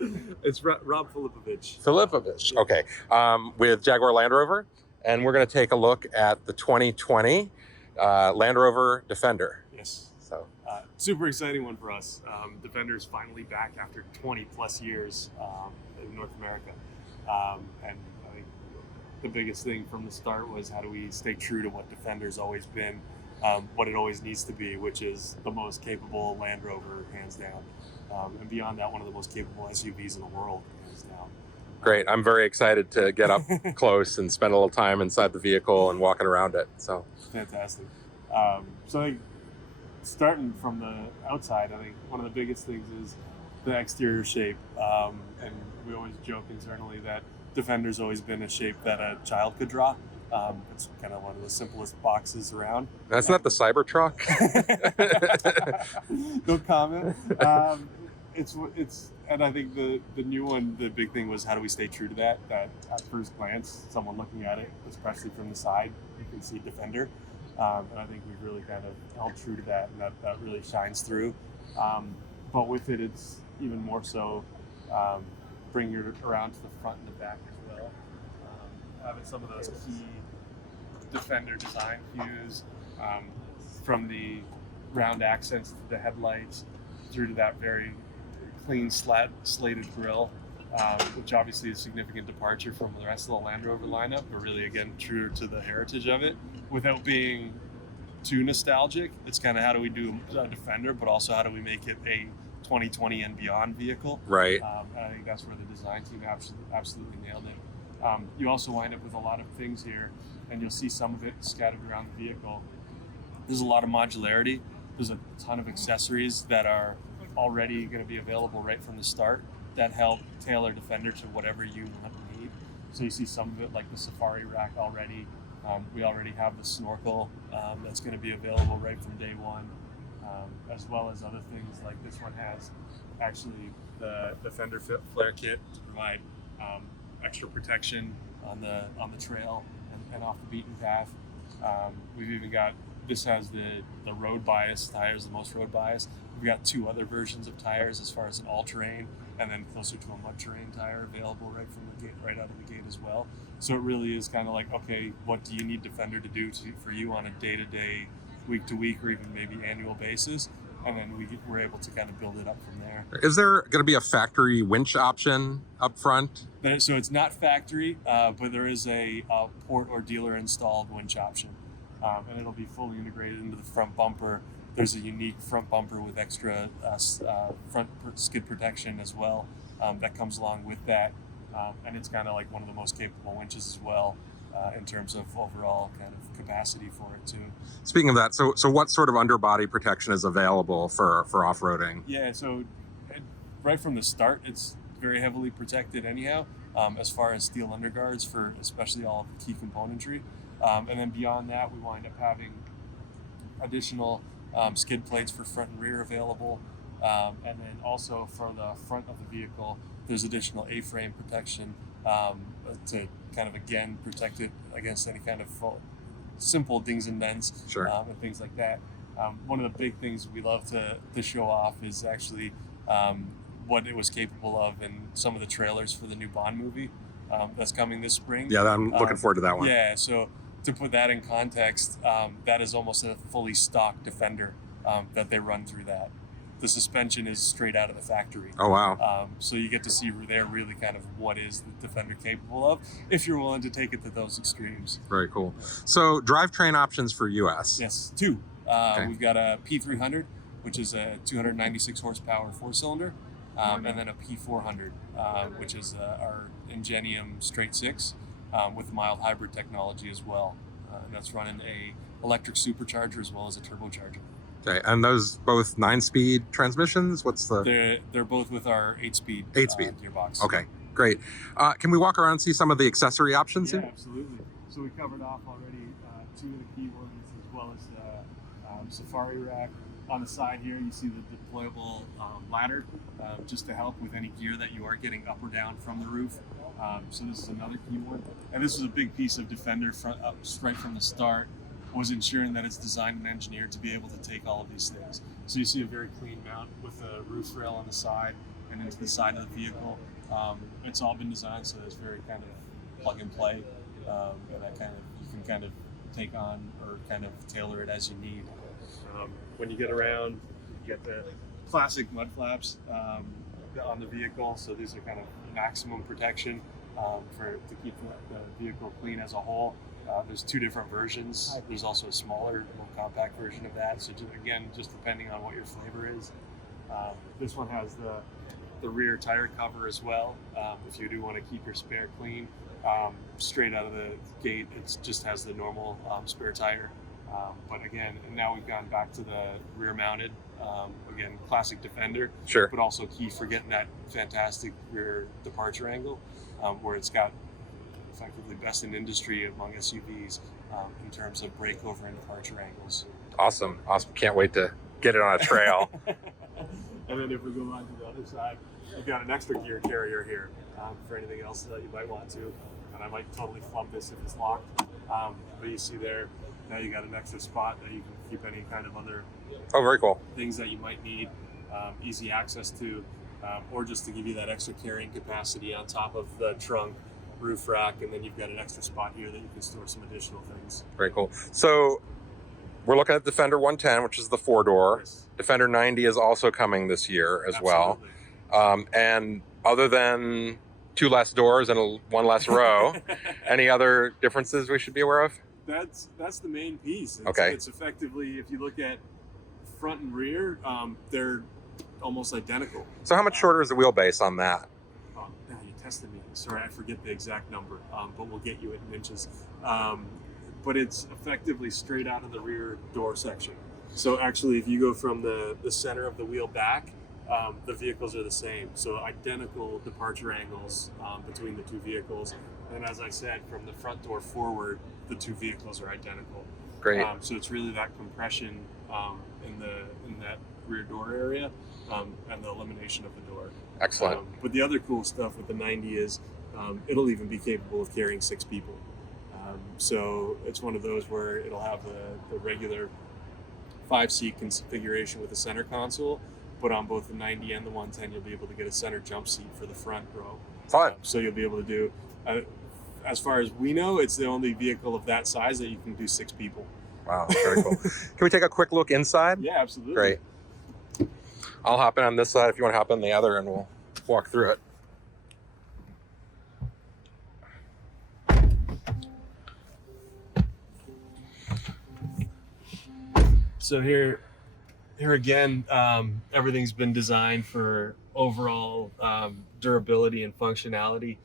It's Rob Filipovic. Filipovic, okay, with Jaguar Land Rover, and we're going to take a look at the 2020 Land Rover Defender. Yes. So, super exciting one for us. Defender's finally back after 20 plus years in North America, and I think the biggest thing from the start was how do we stay true to what Defender's always been, what it always needs to be, which is the most capable Land Rover, hands down. And beyond that, one of the most capable SUVs in the world, hands down. great. I'm very excited to get up close and spend a little time inside the vehicle and walking around it. So fantastic. So I think starting from the outside, I think one of the biggest things is the exterior shape. And we always joke internally that Defender's always been a shape that a child could draw. It's kind of one of the simplest boxes around. that's not the Cybertruck. No comment. It's and I think the new one, the big thing was how do we stay true to that at first glance, someone looking at it, especially from the side, you can see Defender. And I think we've really kind of held true to that, and that really shines through. But with it, it's even more so bringing it around to the front and the back as well. Having some of those key Defender design cues, from the round accents to the headlights through to that very clean slated grille, which obviously is a significant departure from the rest of the Land Rover lineup, but really, again, true to the heritage of it without being too nostalgic. It's kind of how do we do a Defender, but also how do we make it a 2020 and beyond vehicle. Right. And I think that's where the design team absolutely nailed it. You also wind up with a lot of things here, and you'll see some of it scattered around the vehicle. There's a lot of modularity. There's a ton of accessories that are already going to be available right from the start that help tailor Defender to whatever you want and need. So you see some of it like the safari rack already. We already have the snorkel that's going to be available right from day one, as well as other things like this one has actually the Defender flare kit to provide extra protection on the trail and off the beaten path. We've even got, this has the road bias tires, the most road bias. We've got two other versions of tires as far as an all-terrain and then closer to a mud-terrain tire available right from the gate, right out of the gate as well. So it really is kind of like, okay, what do you need Defender to do for you on a day-to-day, week-to-week, or even maybe annual basis? And then we're able to kind of build it up from there. Is there going to be a factory winch option up front? So it's not factory, but there is a port or dealer installed winch option. And it'll be fully integrated into the front bumper. There's a unique front bumper with extra front skid protection as well that comes along with that. And it's kind of like one of the most capable winches as well in terms of overall kind of capacity for it too. Speaking of that, so what sort of underbody protection is available for off-roading? Yeah, so right from the start, it's very heavily protected anyhow, as far as steel underguards for especially all of the key componentry. And then beyond that, we wind up having additional skid plates for front and rear available. And then also for the front of the vehicle, there's additional A-frame protection to kind of, again, protect it against any kind of simple dings and dents. Sure. And things like that. One of the big things we love to show off is actually what it was capable of in some of the trailers for the new Bond movie that's coming this spring. Yeah, I'm looking forward to that one. Yeah, so to put that in context, that is almost a fully stock Defender that they run through that. The suspension is straight out of the factory. Oh, wow. So you get to see there really kind of what is the Defender capable of if you're willing to take it to those extremes. Very cool. So drivetrain options for US. Yes, two. Okay. We've got a P300, which is a 296 horsepower four-cylinder, and then a P400, which is our Ingenium straight six with mild hybrid technology as well. And that's running a electric supercharger as well as a turbocharger. Okay, and those both 9-speed transmissions? What's the... They're both with our 8-speed 8-speed gearbox. Okay, great. Can we walk around and see some of the accessory options Yeah, here? absolutely. So we covered off already two of the key ones, as well as the safari rack. On the side here, you see the deployable ladder, just to help with any gear that you are getting up or down from the roof. So this is another key one. And this is a big piece of Defender right from the start, was ensuring that it's designed and engineered to be able to take all of these things. So you see a very clean mount with a roof rail on the side, and into the side of the vehicle. It's all been designed so it's very kind of plug and play, and that kind of you can kind of take on or kind of tailor it as you need. When you get around, you get the classic mud flaps on the vehicle, so these are kind of maximum protection to keep the vehicle clean as a whole. There's two different versions. There's also a smaller, more compact version of that. So again, just depending on what your flavor is. This one has the rear tire cover as well. If you do want to keep your spare clean, straight out of the gate, it just has the normal spare tire. But again, now we've gone back to the rear mounted, again, classic Defender, Sure. but also key for getting that fantastic rear departure angle, where it's got effectively best in industry among SUVs in terms of breakover and departure angles. Awesome. Can't wait to get it on a trail. And then if we go on to the other side, you've got an extra gear carrier here for anything else that you might want to. And I might totally flub this if it's locked. But you see there, now you got an extra spot that you can keep any kind of other Oh, very cool. things that you might need easy access to, or just to give you that extra carrying capacity on top of the trunk, roof rack, and then you've got an extra spot here that you can store some additional things. Very cool. So we're looking at Defender 110, which is the 4-door. Yes. Defender 90 is also coming this year as Absolutely. well. And other than 2 less doors and 1 less row, any other differences we should be aware of? That's the main piece. Okay. It's effectively, if you look at front and rear, they're almost identical. So how much shorter is the wheelbase on that? Now you tested me. Sorry, I forget the exact number, but we'll get you it in inches. But it's effectively straight out of the rear door section. So actually, if you go from the center of the wheel back, the vehicles are the same. So identical departure angles between the two vehicles. And as I said, from the front door forward, the two vehicles are identical. Great. So it's really that compression in that rear door area and the elimination of the door. Excellent. But the other cool stuff with the 90 is it'll even be capable of carrying 6 people. So it's one of those where it'll have the regular 5-seat configuration with a center console, but on both the 90 and the 110, you'll be able to get a center jump seat for the front row. Fun. So you'll be able to do, as far as we know, it's the only vehicle of that size that you can do 6 people. Wow, very cool. Can we take a quick look inside? Yeah, absolutely. Great. I'll hop in on this side if you want to hop in the other, and we'll walk through it. So here again, everything's been designed for overall durability and functionality.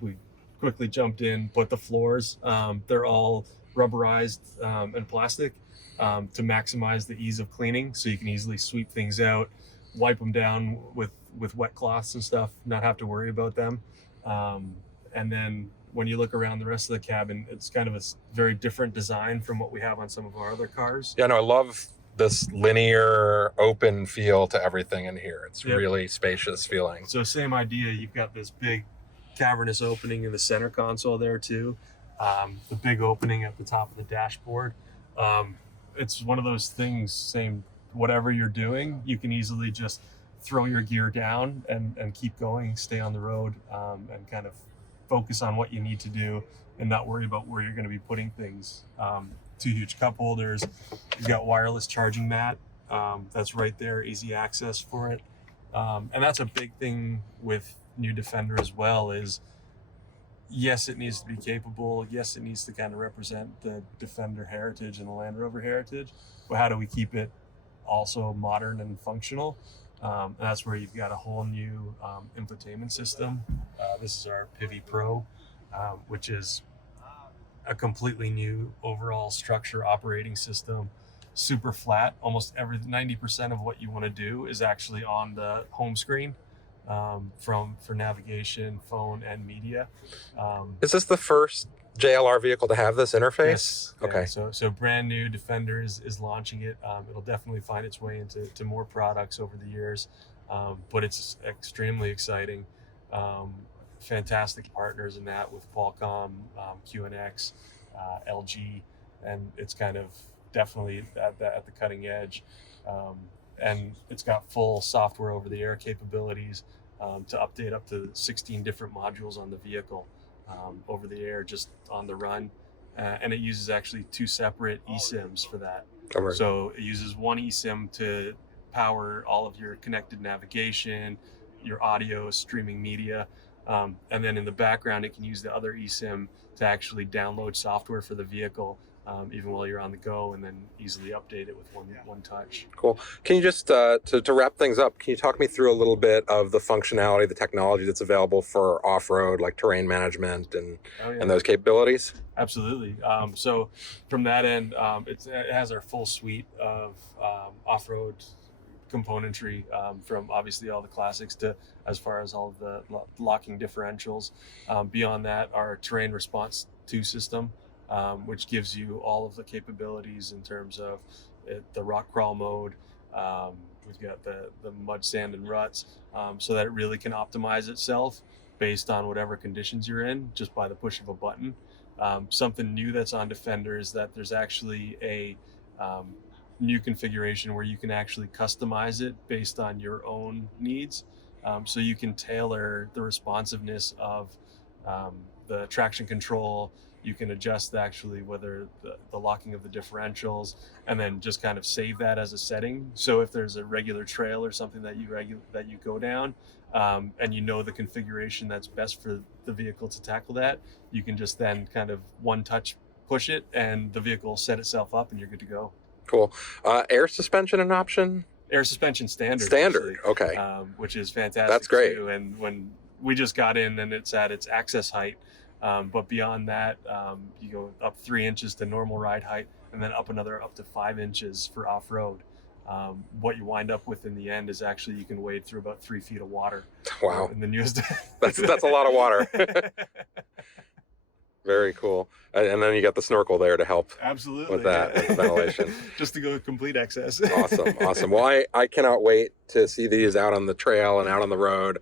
We quickly jumped in, but the floors, they're all rubberized and plastic to maximize the ease of cleaning. So you can easily sweep things out, wipe them down with wet cloths and stuff, not have to worry about them. And then when you look around the rest of the cabin, it's kind of a very different design from what we have on some of our other cars. Yeah, no, I love this linear, open feel to everything in here. It's really spacious feeling. So same idea. You've got this big cavernous opening in the center console there too. The big opening at the top of the dashboard. It's one of those things, same, whatever you're doing, you can easily just throw your gear down and keep going, stay on the road, and kind of focus on what you need to do and not worry about where you're going to be putting things. 2 huge cup holders. You've got wireless charging mat. That's right there, easy access for it. And that's a big thing with new Defender as well is, yes, it needs to be capable. Yes, it needs to kind of represent the Defender heritage and the Land Rover heritage. But how do we keep it also modern and functional? And that's where you've got a whole new infotainment system. This is our Pivi Pro, which is a completely new overall structure operating system. Super flat. Almost 90% of what you want to do is actually on the home screen. For navigation, phone, and media. Is this the first JLR vehicle to have this interface? Yes. Okay. Yeah, so brand new Defender is launching it. It'll definitely find its way into more products over the years, but it's extremely exciting. Fantastic partners in that with Qualcomm, QNX, LG, and it's kind of definitely at the cutting edge. and it's got full software over the air capabilities to update up to 16 different modules on the vehicle over the air, just on the run. And it uses actually 2 separate eSIMs for that. All right. So it uses one eSIM to power all of your connected navigation, your audio, streaming media. And then in the background, it can use the other eSIM to actually download software for the vehicle, even while you're on the go, and then easily update it with one touch. Cool. Can you just, to wrap things up, can you talk me through a little bit of the functionality, the technology that's available for off-road, like terrain management and those capabilities? Absolutely. So from that end, it has our full suite of off-road componentry, from obviously all the classics to as far as all of the locking differentials. Beyond that, our terrain response 2 system, which gives you all of the capabilities in terms of the rock crawl mode. We've got the mud, sand, and ruts, so that it really can optimize itself based on whatever conditions you're in, just by the push of a button. Something new that's on Defender is that there's actually a new configuration where you can actually customize it based on your own needs. So you can tailor the responsiveness of the traction control. You can adjust actually whether the locking of the differentials, and then just kind of save that as a setting. So if there's a regular trail or something that you go down, and you know the configuration that's best for the vehicle to tackle that, you can just then kind of one touch push it, and the vehicle will set itself up, and you're good to go. Cool. Air suspension an option? Air suspension standard. Standard, actually, okay. Which is fantastic. That's great. Too. And when we just got in, and it's at its access height. But beyond that, you go up 3 inches to normal ride height, and then up to 5 inches for off-road. What you wind up with in the end is actually you can wade through about 3 feet of water. Wow. In the newest. That's a lot of water. Very cool. And then you got the snorkel there to help. Absolutely. With that, with the ventilation. Just to go complete excess. Awesome. Well, I cannot wait to see these out on the trail and out on the road.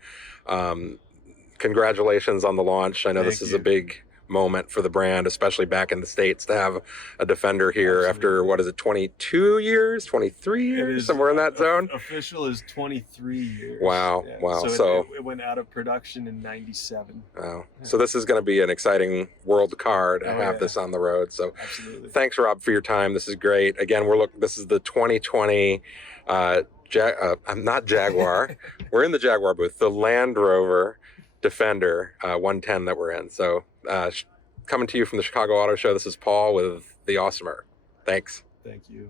Congratulations on the launch. I know this is a big moment for the brand, especially back in the States, to have a Defender here. Absolutely. After, 22 years, 23 years, somewhere in that zone? Official is 23 years. Wow. Yeah. Wow. So it went out of production in 97. Wow. Yeah. So this is going to be an exciting world car to have this on the road. So absolutely. Thanks, Rob, for your time. This is great. Again, this is the 2020 I'm not Jaguar. We're in the Jaguar booth, the Land Rover Defender 110 that we're in. So coming to you from the Chicago Auto Show, this is Paul with the Awesomer. Thanks. Thank you.